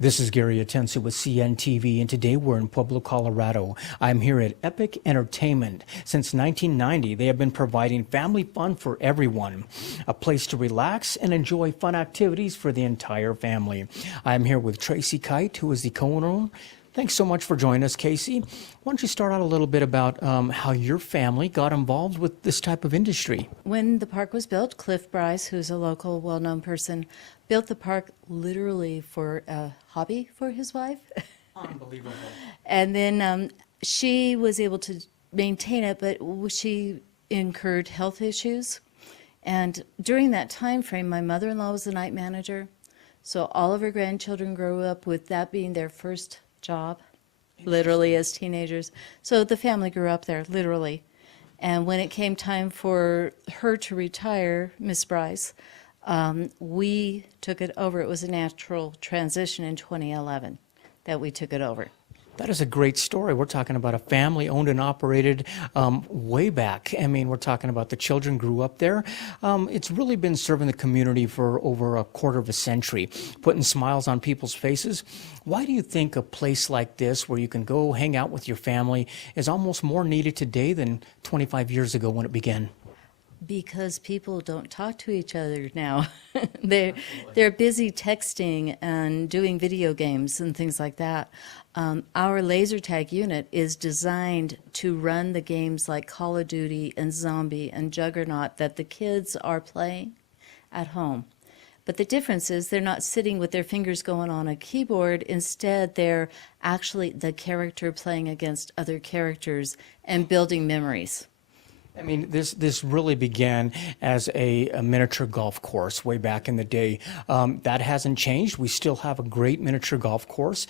This is Gary Atensu with CNTV, and today we're in Pueblo, Colorado. I'm here at Epic Entertainment. Since 1990, they have been providing family fun for everyone, a place to relax and enjoy fun activities for the entire family. I'm here with Tracy Kite, who is the co-owner. Thanks so much for joining us, Casey. Why don't you start out a little bit about how your family got involved with this type of industry? When the park was built, Cliff Bryce, who's a local well-known person, built the park literally for a hobby for his wife. Unbelievable. And then she was able to maintain it, but she incurred health issues. And during that time frame, my mother-in-law was the night manager. So all of her grandchildren grew up with that being their first job, literally as teenagers. So the family grew up there, literally. And when it came time for her to retire, Miss Bryce, we took it over. It was a natural transition in 2011 that we took it over. That is a great story. We're talking about a family owned and operated way back. I mean, we're talking about the children grew up there. It's really been serving the community for over a quarter of a century, putting smiles on people's faces. Why do you think a place like this, where you can go hang out with your family, is almost more needed today than 25 years ago when it began? Because people don't talk to each other now. They're busy texting and doing video games and things like that. Our laser tag unit is designed to run the games like Call of Duty and Zombie and Juggernaut that the kids are playing at home. But the difference is they're not sitting with their fingers going on a keyboard. Instead, they're actually the character playing against other characters and building memories. I mean, this really began as a miniature golf course way back in the day. That hasn't changed. We still have a great miniature golf course.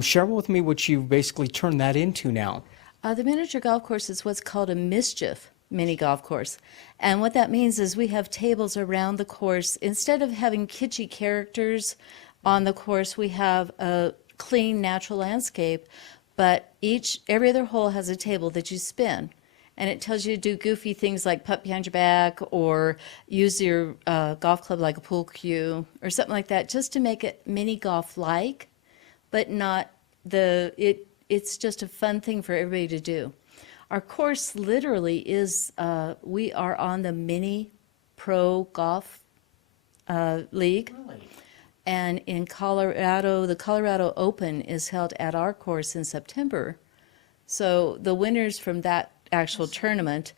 Share with me what you've basically turned that into now. The miniature golf course is what's called a mischief mini golf course. And what that means is we have tables around the course. Instead of having kitschy characters on the course, we have a clean, natural landscape, but every other hole has a table that you spin. And it tells you to do goofy things like putt behind your back or use your golf club like a pool cue or something like that, just to make it mini golf-like, but not it's just a fun thing for everybody to do. Our course literally is, we are on the mini pro golf league. Really? And in Colorado, the Colorado Open is held at our course in September. So the winners from that actual tournament,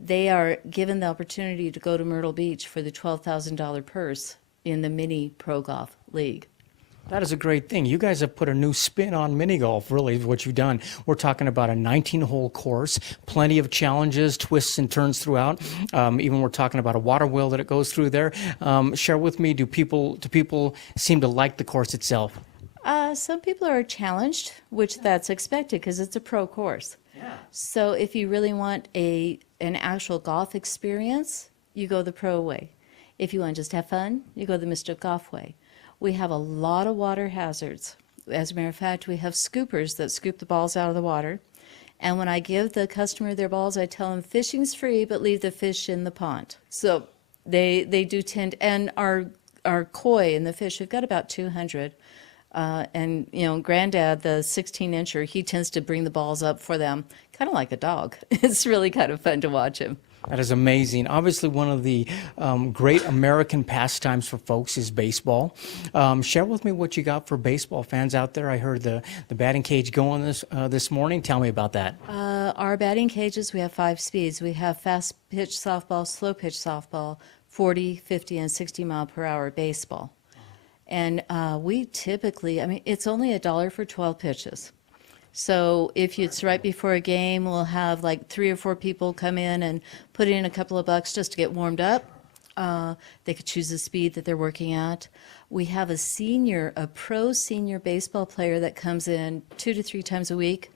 they are given the opportunity to go to Myrtle Beach for the $12,000 purse in the mini pro golf league. That is a great thing. You guys have put a new spin on mini golf, really, is what you've done. We're talking about a 19-hole course, plenty of challenges, twists and turns throughout. Even we're talking about a water wheel that it goes through there. Share with me, do people seem to like the course itself? Some people are challenged, which that's expected because it's a pro course. Yeah. So if you really want an actual golf experience, you go the pro way. If you want to just have fun, you go the Mystic Golf way. We have a lot of water hazards. As a matter of fact, we have scoopers that scoop the balls out of the water. And when I give the customer their balls, I tell them fishing's free, but leave the fish in the pond. So they do tend, and our koi and the fish, we've got about 200. And, you know, Granddad, the 16-incher, he tends to bring the balls up for them, kind of like a dog. It's really kind of fun to watch him. That is amazing. Obviously, one of the great American pastimes for folks is baseball. Share with me what you got for baseball fans out there. I heard the batting cage going this morning. Tell me about that. Our batting cages, we have 5 speeds. We have fast pitch softball, slow pitch softball, 40, 50, and 60 mile per hour baseball. And we typically, I mean, it's only $1 for 12 pitches. So if it's right before a game, we'll have like 3 or 4 people come in and put in a couple of bucks just to get warmed up. They could choose the speed that they're working at. We have a pro senior baseball player that comes in 2 to 3 times a week.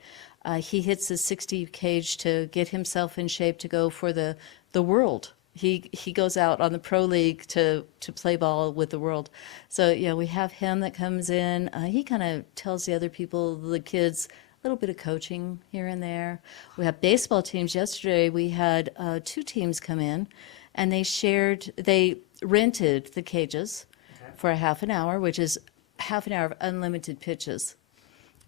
He hits the 60 cage to get himself in shape to go for the world. He goes out on the pro league to play ball with the world. So yeah, we have him that comes in. He kind of tells the other people, the kids, a little bit of coaching here and there. We have baseball teams. Yesterday we had 2 teams come in, and they rented the cages for a half an hour, which is half an hour of unlimited pitches.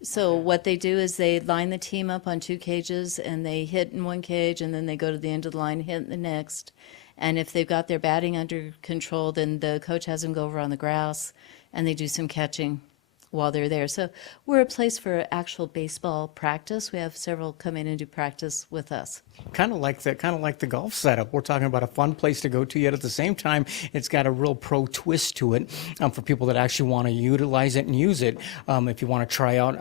So what they do is they line the team up on 2 cages, and they hit in 1 cage, and then they go to the end of the line, hit in the next. And if they've got their batting under control, then the coach has them go over on the grass, and they do some catching while they're there. So we're a place for actual baseball practice. We have several come in and do practice with us. Kind of like the golf setup. We're talking about a fun place to go to, yet at the same time, it's got a real pro twist to it for people that actually want to utilize it and use it. If you want to try out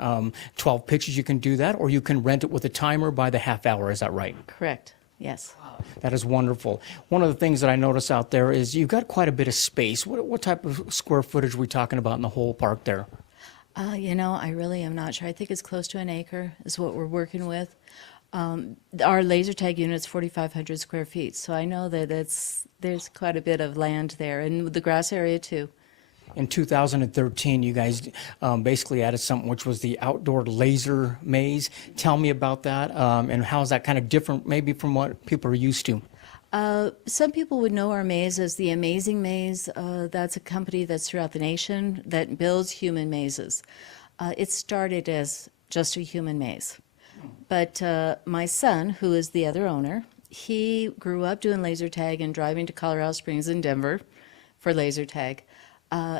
12 pitches, you can do that, or you can rent it with a timer by the half hour. Is that right? Correct. Yes. That is wonderful. One of the things that I notice out there is you've got quite a bit of space. What type of square footage are we talking about in the whole park there? I really am not sure. I think it's close to an acre is what we're working with. Our laser tag unit's 4,500 square feet, so I know that there's quite a bit of land there, and the grass area too. In 2013, you guys basically added something which was the outdoor laser maze. Tell me about that, and how is that kind of different maybe from what people are used to? Some people would know our maze as the Amazing Maze. That's a company that's throughout the nation that builds human mazes. It started as just a human maze. But my son, who is the other owner, he grew up doing laser tag and driving to Colorado Springs and Denver for laser tag.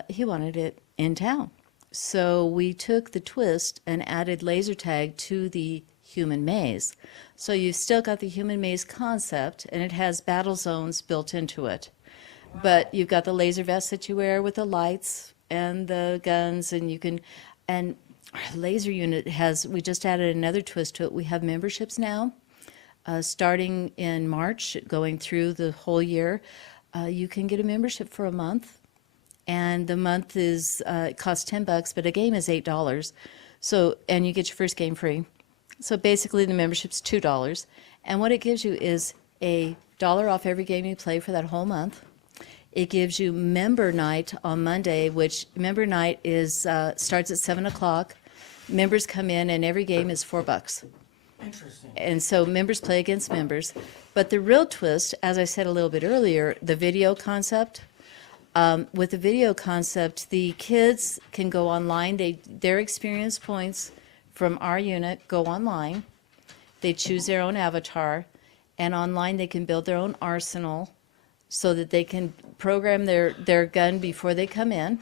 He wanted it in town. So we took the twist and added laser tag to the human maze. So you've still got the human maze concept, and it has battle zones built into it. Wow. But you've got the laser vest that you wear with the lights and the guns, and our laser unit we just added another twist to it. We have memberships now, starting in March, going through the whole year. You can get a membership for a month, and the month it costs $10, but a game is $8. So, and you get your first game free. So basically the membership's $2, and what it gives you is $1 off every game you play for that whole month. It gives you member night on Monday, which member night starts at 7 o'clock. Members come in, and every game is $4. Interesting. And so members play against members. But the real twist, as I said a little bit earlier, the video concept. With the video concept, the kids can go online. Their experience points from our unit go online. They choose their own avatar, and online they can build their own arsenal so that they can program their gun before they come in.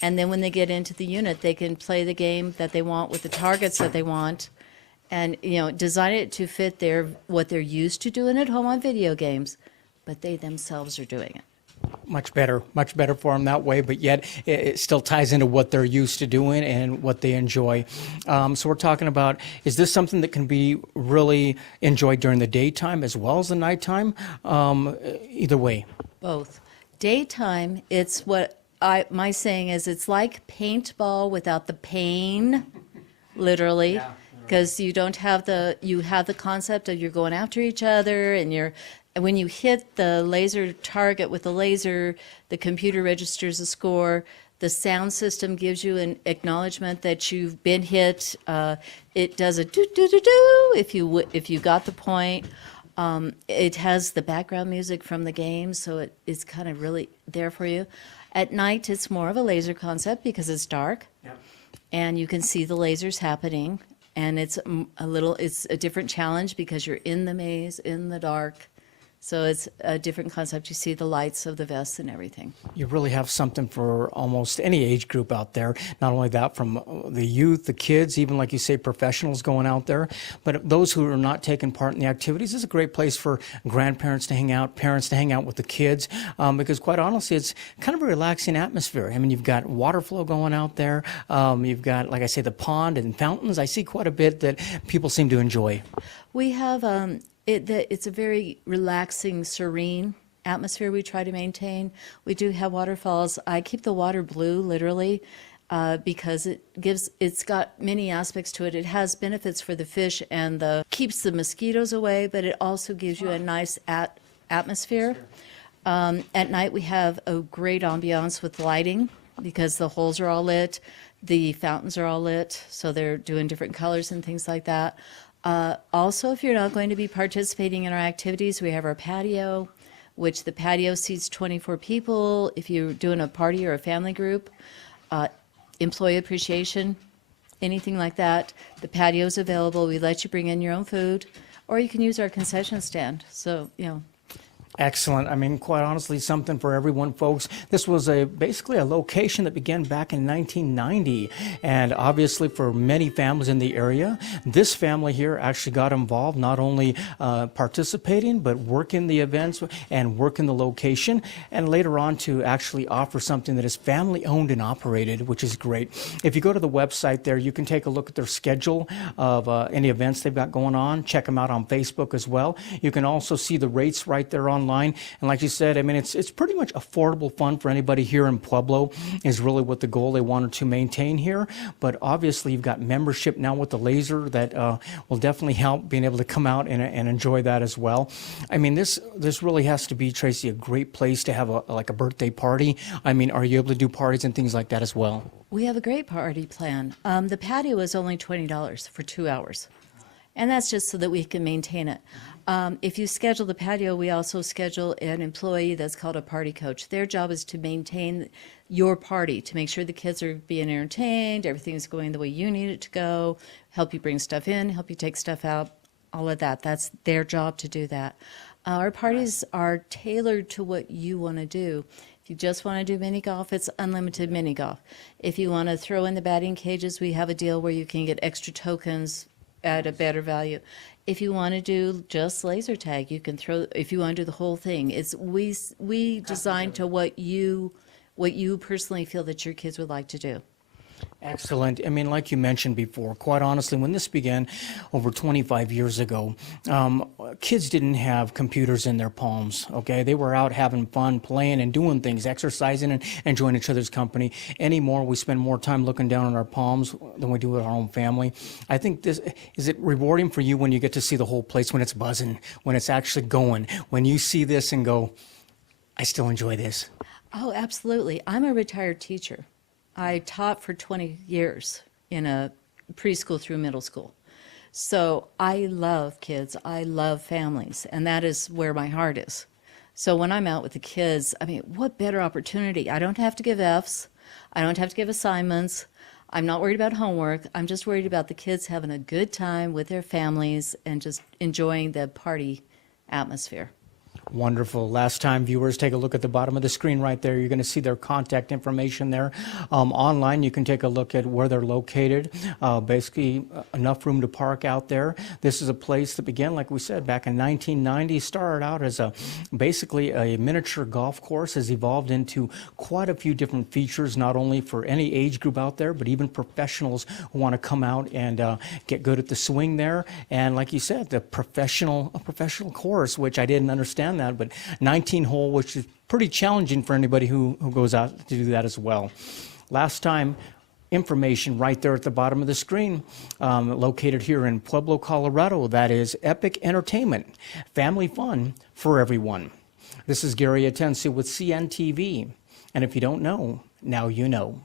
And then when they get into the unit, they can play the game that they want with the targets that they want, and design it to fit what they're used to doing at home on video games, but they themselves are doing it. Much better for them that way, but yet it still ties into what they're used to doing and what they enjoy. So we're talking about, is this something that can be really enjoyed during the daytime as well as the nighttime? Either way. Both. Daytime, it's what my saying is, it's like paintball without the pain, literally. Yeah. Because you have the concept of you're going after each other, and when you hit the laser target with the laser, the computer registers a score. The sound system gives you an acknowledgement that you've been hit. It does a do-do-do-do if you got the point. It has the background music from the game, so it is kind of really there for you. At night, it's more of a laser concept because it's dark, yep. And you can see the lasers happening. And it's a different challenge because you're in the maze, in the dark. So it's a different concept. You see the lights of the vests and everything. You really have something for almost any age group out there. Not only that, from the youth, the kids, even like you say, professionals going out there. But those who are not taking part in the activities, is a great place for grandparents to hang out, parents to hang out with the kids. Because quite honestly, it's kind of a relaxing atmosphere. I mean, you've got water flow going out there. You've got, like I say, the pond and fountains. I see quite a bit that people seem to enjoy. We have... It's a very relaxing, serene atmosphere we try to maintain. We do have waterfalls. I keep the water blue, literally, because it's got many aspects to it. It has benefits for the fish and keeps the mosquitoes away, but it also gives you a nice atmosphere. At night, we have a great ambiance with lighting because the holes are all lit, the fountains are all lit, so they're doing different colors and things like that. Also, if you're not going to be participating in our activities, we have our patio, which the patio seats 24 people. If you're doing a party or a family group, employee appreciation, anything like that. The patio's available. We let you bring in your own food, or you can use our concession stand. So, Excellent. I mean, quite honestly, something for everyone, folks. This was basically a location that began back in 1990, and obviously for many families in the area, this family here actually got involved, not only participating, but working the events and working the location, and later on to actually offer something that is family owned and operated, which is great. If you go to the website there, you can take a look at their schedule of any events they've got going on. Check them out on Facebook as well. You can also see the rates right there online. And like you said, I mean, it's pretty much affordable fun for anybody here in Pueblo is really what the goal they wanted to maintain here. But obviously, you've got membership now with the laser that will definitely help being able to come out and enjoy that as well. I mean, this really has to be, Tracy, a great place to have like a birthday party. I mean, are you able to do parties and things like that as well? we have a great party plan. The patio is only $20 for 2 hours. And that's just so that we can maintain it. If you schedule the patio, we also schedule an employee that's called a party coach. Their job is to maintain your party, to make sure the kids are being entertained, everything's going the way you need it to go, help you bring stuff in, help you take stuff out, all of that. That's their job to do that. Our parties are tailored to what you want to do. If you just want to do mini golf, it's unlimited mini golf. If you want to throw in the batting cages, we have a deal where you can get extra tokens at a better value. If you want to do just laser tag, you can throw. If you want to do the whole thing, it's we designed to what you personally feel that your kids would like to do. Excellent. I mean, like you mentioned before, quite honestly, when this began over 25 years ago, kids didn't have computers in their palms, okay? They were out having fun, playing and doing things, exercising and enjoying each other's company. Anymore, we spend more time looking down on our palms than we do with our own family. I think this, is it rewarding for you when you get to see the whole place, when it's buzzing, when it's actually going, when you see this and go, I still enjoy this? Oh, absolutely. I'm a retired teacher. I taught for 20 years in a preschool through middle school. So I love kids, I love families, and that is where my heart is. So when I'm out with the kids, I mean, what better opportunity? I don't have to give Fs, I don't have to give assignments, I'm not worried about homework, I'm just worried about the kids having a good time with their families and just enjoying the party atmosphere. Wonderful. Last time, viewers, take a look at the bottom of the screen right there. You're going to see their contact information there. Online, you can take a look at where they're located. Basically, enough room to park out there. This is a place that began, like we said, back in 1990. Started out as basically a miniature golf course, has evolved into quite a few different features, not only for any age group out there, but even professionals who want to come out and get good at the swing there. And like you said, a professional course, which I didn't understand that, but 19 hole, which is pretty challenging for anybody who goes out to do that as well. Last time, information right there at the bottom of the screen, located here in Pueblo, Colorado. That is Epic Entertainment, family fun for everyone. This is Gary Atencio with CNTV, and if you don't know, now you know.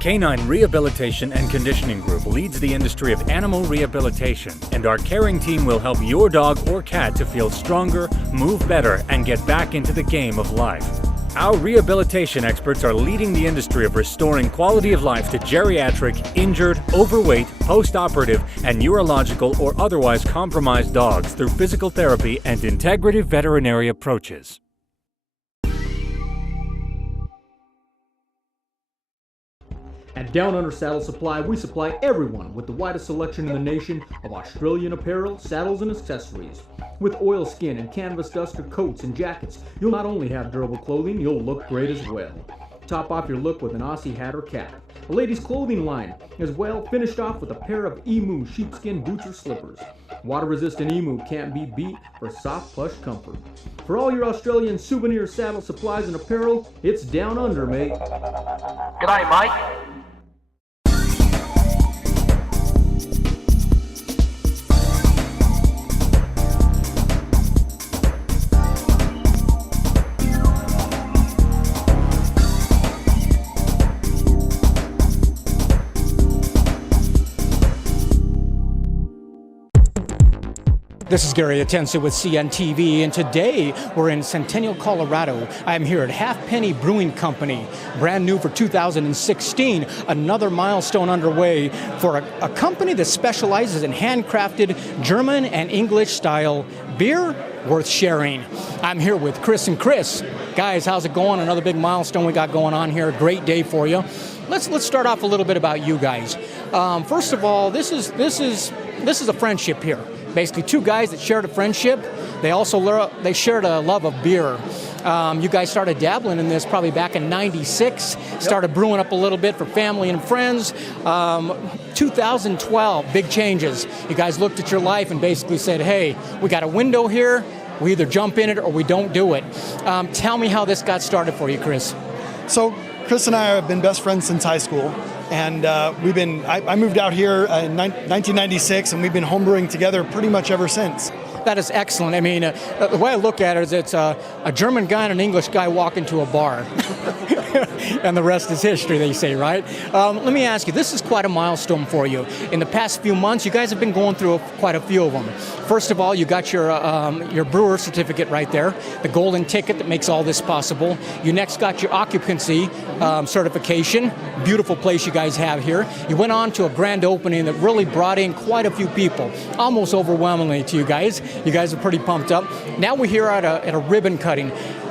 Canine Rehabilitation and Conditioning Group leads the industry of animal rehabilitation, and our caring team will help your dog or cat to feel stronger, move better, and get back into the game of life. Our rehabilitation experts are leading the industry of restoring quality of life to geriatric, injured, overweight, post-operative, and neurological or otherwise compromised dogs through physical therapy and integrative veterinary approaches. At Down Under Saddle Supply, we supply everyone with the widest selection in the nation of Australian apparel, saddles, and accessories. With oilskin and canvas duster coats and jackets, you'll not only have durable clothing, you'll look great as well. Top off your look with an Aussie hat or cap. A ladies' clothing line as well, finished off with a pair of Emu sheepskin boots or slippers. Water-resistant Emu can't be beat for soft, plush comfort. For all your Australian souvenir saddle supplies and apparel, it's Down Under, mate. G'day, mate. This is Gary Atensi with CNTV, and today we're in Centennial, Colorado. I'm here at Halfpenny Brewing Company, brand new for 2016, another milestone underway for a company that specializes in handcrafted German and English style beer worth sharing. I'm here with Chris and Chris. Guys, how's it going? Another big milestone we got going on here. Great day for you. Let's start off a little bit about you guys. First of all, this is a friendship here. Basically, two guys that shared a friendship. They shared a love of beer. You guys started dabbling in this probably back in '96. Started brewing up a little bit for family and friends. 2012, big changes. You guys looked at your life and basically said, "Hey, we got a window here. We either jump in it or we don't do it." Tell me how this got started for you, Chris. So Chris and I have been best friends since high school, and I moved out here in 1996, and we've been homebrewing together pretty much ever since. That is excellent. I mean, the way I look at it is it's a German guy and an English guy walk into a bar. And the rest is history, they say, right? Let me ask you, this is quite a milestone for you. In the past few months, you guys have been going through quite a few of them. First of all, you got your brewer certificate right there, the golden ticket that makes all this possible. You next got your occupancy certification. Beautiful place you guys have here. You went on to a grand opening that really brought in quite a few people, almost overwhelmingly to you guys. You guys are pretty pumped up. Now we're here at a ribbon cutting.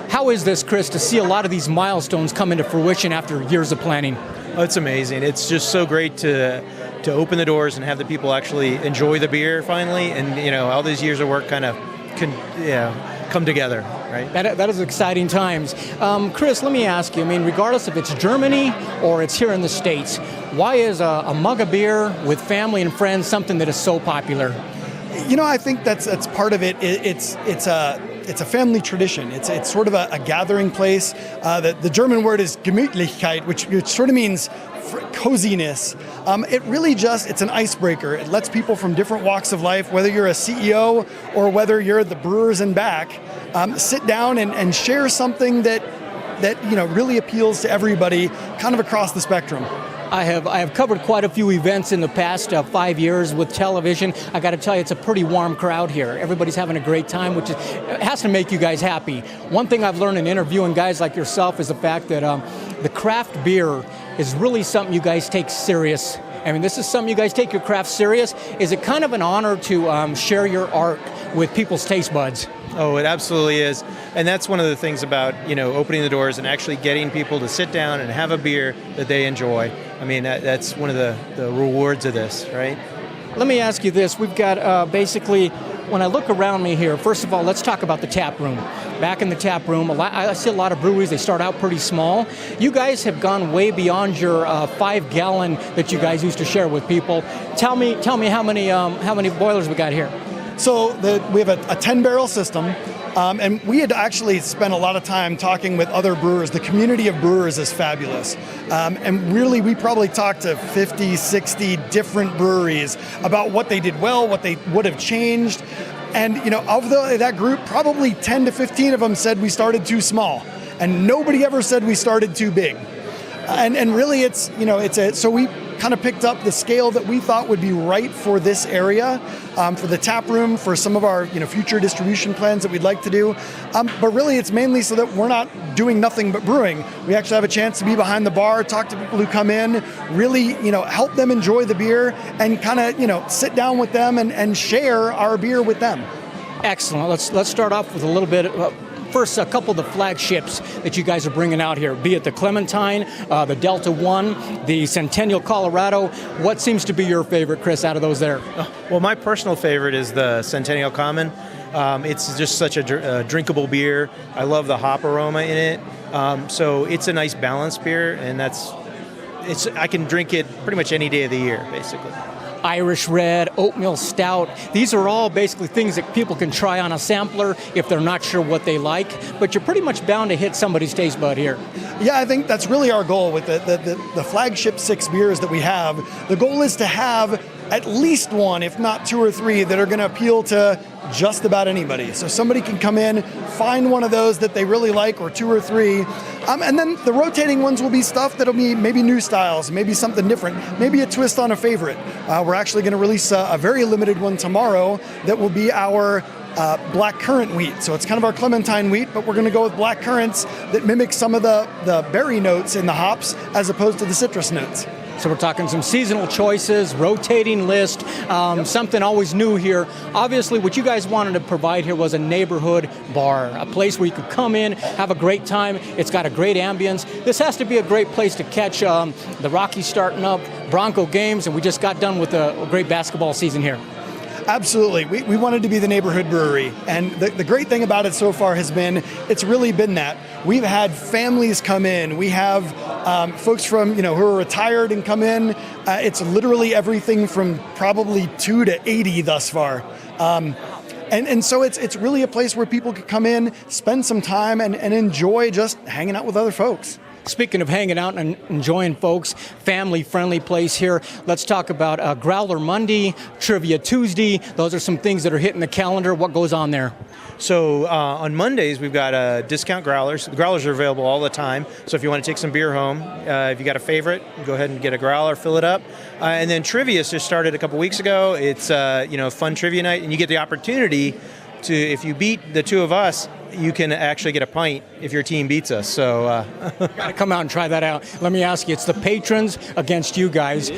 How is this, Chris, to see a lot of these milestones come into fruition after years of planning? Oh, it's amazing. It's just so great to open the doors and have the people actually enjoy the beer finally, and all these years of work kind of come together, right? That is exciting times. Chris, let me ask you, I mean, regardless if it's Germany or it's here in the States, why is a mug of beer with family and friends something that is so popular? I think that's part of it. It's a family tradition. It's sort of a gathering place. The German word is Gemütlichkeit, which sort of means coziness. It's an icebreaker. It lets people from different walks of life, whether you're a CEO or whether you're the brewers and back, sit down and share something that really appeals to everybody, kind of across the spectrum. I have covered quite a few events in the past 5 years with television. I got to tell you, it's a pretty warm crowd here. Everybody's having a great time, which has to make you guys happy. One thing I've learned in interviewing guys like yourself is the fact that the craft beer is really something you guys take serious. I mean, this is something you guys take your craft serious. Is it kind of an honor to share your art with people's taste buds? Oh, it absolutely is. And that's one of the things about, opening the doors and actually getting people to sit down and have a beer that they enjoy. I mean, that's one of the rewards of this, right? Let me ask you this. We've got basically, when I look around me here, first of all, let's talk about the tap room. Back in the tap room, I see a lot of breweries, they start out pretty small. You guys have gone way beyond your 5-gallon that you guys used to share with people. Tell me how many boilers we got here. So we have a 10-barrel system, and we had actually spent a lot of time talking with other brewers. The community of brewers is fabulous. And really, we probably talked to 50, 60 different breweries about what they did well, what they would have changed. And, of that group, probably 10 to 15 of them said we started too small. And nobody ever said we started too big. And really, so we kind of picked up the scale that we thought would be right for this area, for the tap room, for some of our future distribution plans that we'd like to do. But really, it's mainly so that we're not doing nothing but brewing. We actually have a chance to be behind the bar, talk to people who come in, really help them enjoy the beer, and kind of sit down with them and share our beer with them. Excellent. Let's start off with a little bit. First, a couple of the flagships that you guys are bringing out here, be it the Clementine, the Delta One, the Centennial, Colorado. What seems to be your favorite, Chris, out of those there? Well, my personal favorite is the Centennial Common. It's just such a drinkable beer. I love the hop aroma in it. So it's a nice balanced beer, and I can drink it pretty much any day of the year, basically. Irish Red, Oatmeal Stout. These are all basically things that people can try on a sampler if they're not sure what they like, but you're pretty much bound to hit somebody's taste bud here. Yeah, I think that's really our goal with the flagship 6 beers that we have. The goal is to have at least one, if not two or three, that are going to appeal to just about anybody. So somebody can come in, find one of those that they really like, or two or three. And then the rotating ones will be stuff that'll be maybe new styles, maybe something different, maybe a twist on a favorite. We're actually going to release a very limited one tomorrow that will be our black currant wheat. So it's kind of our clementine wheat, but we're going to go with black currants that mimic some of the berry notes in the hops as opposed to the citrus notes. So we're talking some seasonal choices, rotating list, something always new here. Obviously, what you guys wanted to provide here was a neighborhood bar, a place where you could come in, have a great time. It's got a great ambience. This has to be a great place to catch the Rockies starting up, Bronco games, and we just got done with a great basketball season here. Absolutely. We wanted to be the neighborhood brewery. And the great thing about it so far has been, it's really been that. We've had families come in. We have folks from, who are retired and come in. It's literally everything from probably 2 to 80 thus far. And so it's really a place where people can come in, spend some time, and enjoy just hanging out with other folks. Speaking of hanging out and enjoying folks, family-friendly place here. Let's talk about Growler Monday, Trivia Tuesday. Those are some things that are hitting the calendar. What goes on there? So on Mondays, we've got discount growlers. The growlers are available all the time. So if you want to take some beer home, if you got a favorite, go ahead and get a growler, fill it up. And then Trivia just started a couple weeks ago. It's fun trivia night, and you get the opportunity to, if you beat the two of us, you can actually get a pint if your team beats us. So gotta come out and try that out. Let me ask you, it's the patrons against you guys.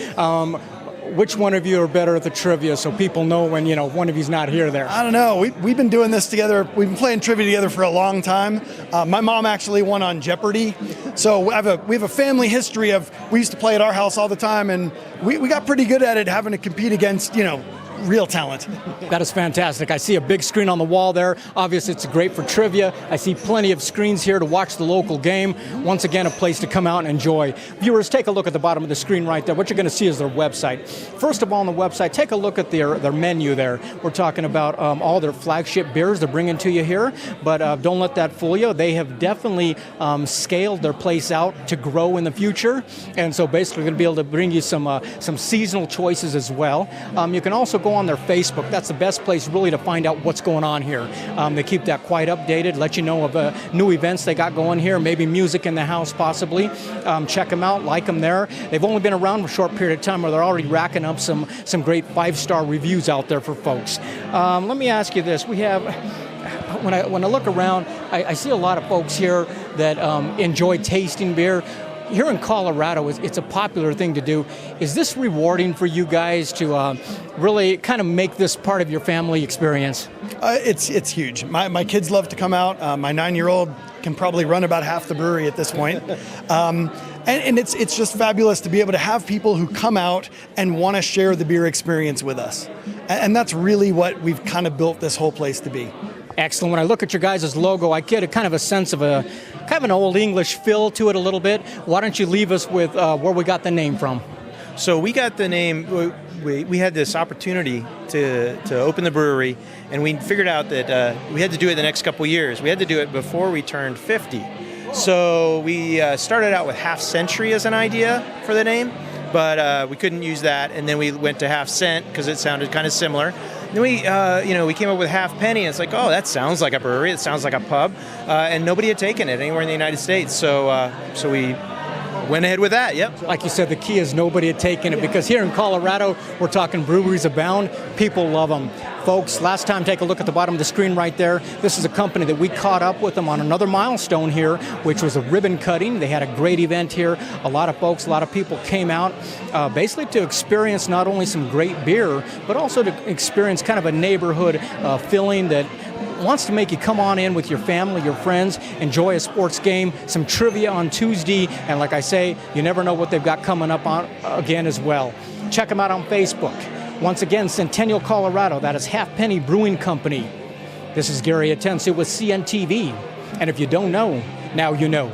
Which one of you are better at the trivia so people know when, one of you's not here there? I don't know. We've been doing this together. We've been playing trivia together for a long time. My mom actually won on Jeopardy. So we have a family history of, we used to play at our house all the time, and we got pretty good at it, having to compete against, real talent. That is fantastic. I see a big screen on the wall there. Obviously, it's great for trivia. I see plenty of screens here to watch the local game. Once again, a place to come out and enjoy. Viewers, take a look at the bottom of the screen right there. What you're going to see is their website. First of all, on the website, take a look at their menu there. We're talking about all their flagship beers they're bringing to you here, but don't let that fool you. They have definitely scaled their place out to grow in the future, and so basically going to be able to bring you some seasonal choices as well. You can also go on their Facebook. That's the best place really to find out what's going on here. They keep that quite updated, let you know of new events they got going here, maybe music in the house possibly. Check them out, like them there. They've only been around for a short period of time where they're already racking up some great 5-star reviews out there for folks. Let me ask you this. We have, when I look around, I see a lot of folks here that enjoy tasting beer. Here in Colorado, it's a popular thing to do. Is this rewarding for you guys to really kind of make this part of your family experience? It's huge. My kids love to come out. My 9-year-old can probably run about half the brewery at this point. And it's just fabulous to be able to have people who come out and want to share the beer experience with us. And that's really what we've kind of built this whole place to be. Excellent. When I look at your guys' logo, I get a kind of a sense of kind of an old English feel to it a little bit. Why don't you leave us with where we got the name from? So we got the name, we had this opportunity to open the brewery, and we figured out that we had to do it the next couple years. We had to do it before we turned 50. So we started out with Half Century as an idea for the name, but we couldn't use that, and then we went to Half Cent because it sounded kind of similar. Then we came up with Half Penny, and it's like, oh, that sounds like a brewery, it sounds like a pub, and nobody had taken it anywhere in the United States, so we went ahead with that, yep. Like you said, the key is nobody had taken it, because here in Colorado, we're talking breweries abound. People love them. Folks, last time, take a look at the bottom of the screen right there. This is a company that we caught up with them on another milestone here, which was a ribbon cutting. They had a great event here. A lot of folks, a lot of people came out basically to experience not only some great beer, but also to experience kind of a neighborhood feeling that wants to make you come on in with your family, your friends, enjoy a sports game, some trivia on Tuesday, and like I say, you never know what they've got coming up on again as well. Check them out on Facebook. Once again, Centennial, Colorado, that is Half Penny Brewing Company. This is Gary Atencio with CNTV, and if you don't know, now you know.